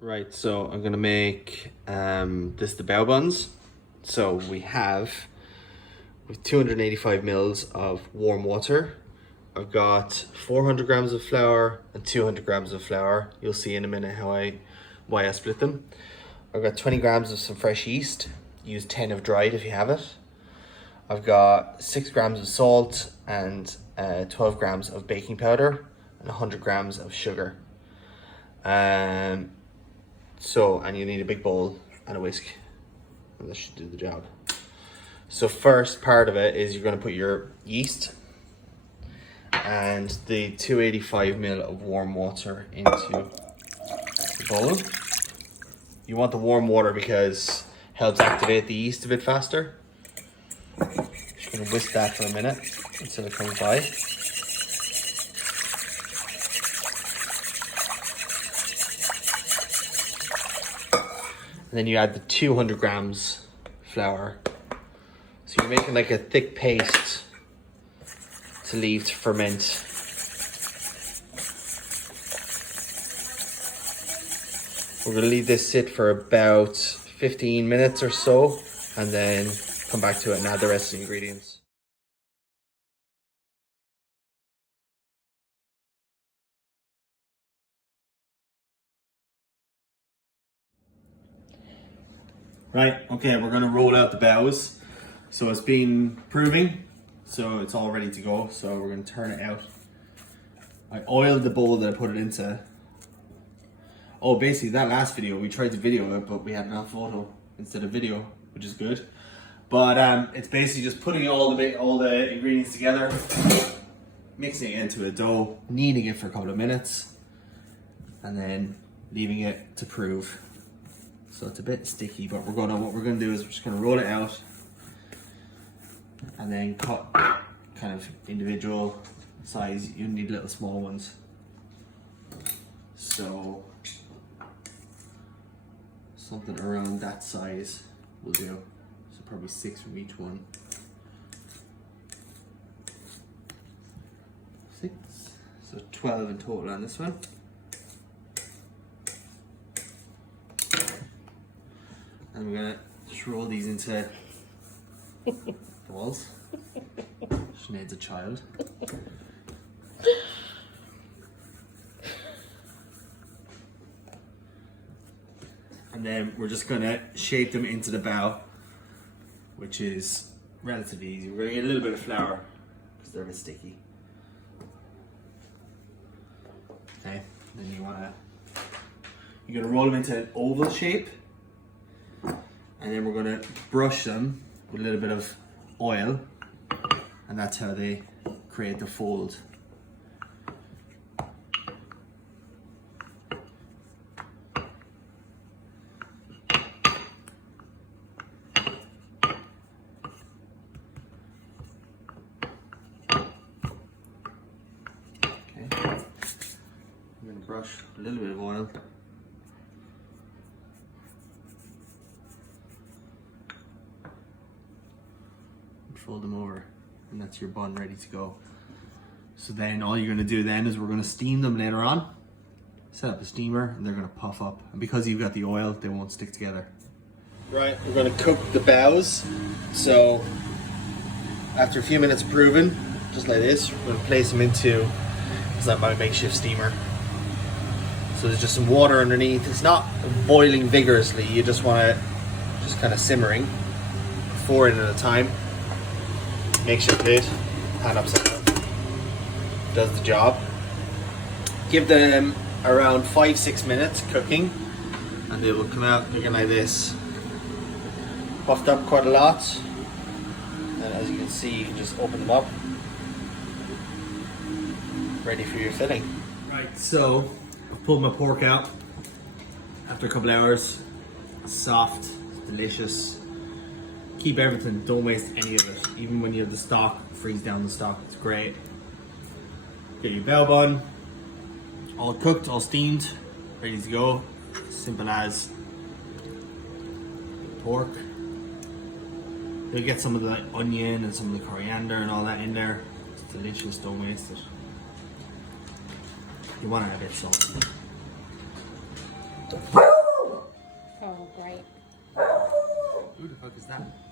Right, so I'm gonna make this the bao buns. So we have 285 mils of warm water. I've got 400 grams of flour and 200 grams of flour. You'll see in a minute why I split them. I've got 20 grams of some fresh yeast. Use 10 of dried if you have it. I've got 6 grams of salt and 12 grams of baking powder and 100 grams of sugar. And you need a big bowl and a whisk, and this should do the job. So first part of it is you're going to put your yeast and the 285 ml of warm water into the bowl. You want the warm water because it helps activate the yeast a bit faster. Just going to whisk that for a minute until it comes by. And then you add the 200 grams flour. So you're making like a thick paste to leave to ferment. We're gonna leave this sit for about 15 minutes or so, and then come back to it and add the rest of the ingredients. Right, okay, we're gonna roll out the baos. So it's been proving, so it's all ready to go. So we're gonna turn it out. I oiled the bowl that I put it into. Oh, basically that last video, we tried to video it, but we had enough photo instead of video, which is good. But it's basically just putting all the ingredients together, mixing it into a dough, kneading it for a couple of minutes, and then leaving it to prove. So it's a bit sticky, but what we're gonna do is we're just gonna roll it out and then cut kind of individual size. You need little small ones. So something around that size will do. So probably 6 from each one. 6, so 12 in total on this one. And we're gonna just roll these into balls. Sinead's a child. And then we're just gonna shape them into the bao, which is relatively easy. We're gonna get a little bit of flour because they're a bit sticky. Okay, then you're gonna roll them into an oval shape. And then we're gonna brush them with a little bit of oil, and that's how they create the fold. Okay, I'm gonna brush a little bit of oil. Fold them over, and that's your bun ready to go. So then all you're going to do then is we're going to steam them later on. Set up a steamer and they're going to puff up, and because you've got the oil, they won't stick together. Right, we're going to cook the baos. So after a few minutes of proving, just like this, we're going to place them into my makeshift steamer. So there's just some water underneath. It's not boiling vigorously, you just want it just kind of simmering, 4 in at a time. Makeshift lid, pan upside down, does the job. Give them around 5-6 minutes cooking, and they will come out looking like this. Puffed up quite a lot, and as you can see, you can just open them up, ready for your filling. Right, so I've pulled my pork out after a couple hours. Soft, delicious. Keep everything, don't waste any of it. Even when you have the stock, freeze down the stock, it's great. Get your bao bun, all cooked, all steamed, ready to go. Simple as pork. You'll get some of the onion and some of the coriander and all that in there. It's delicious, don't waste it. You want it a bit salty. Who the fuck is that?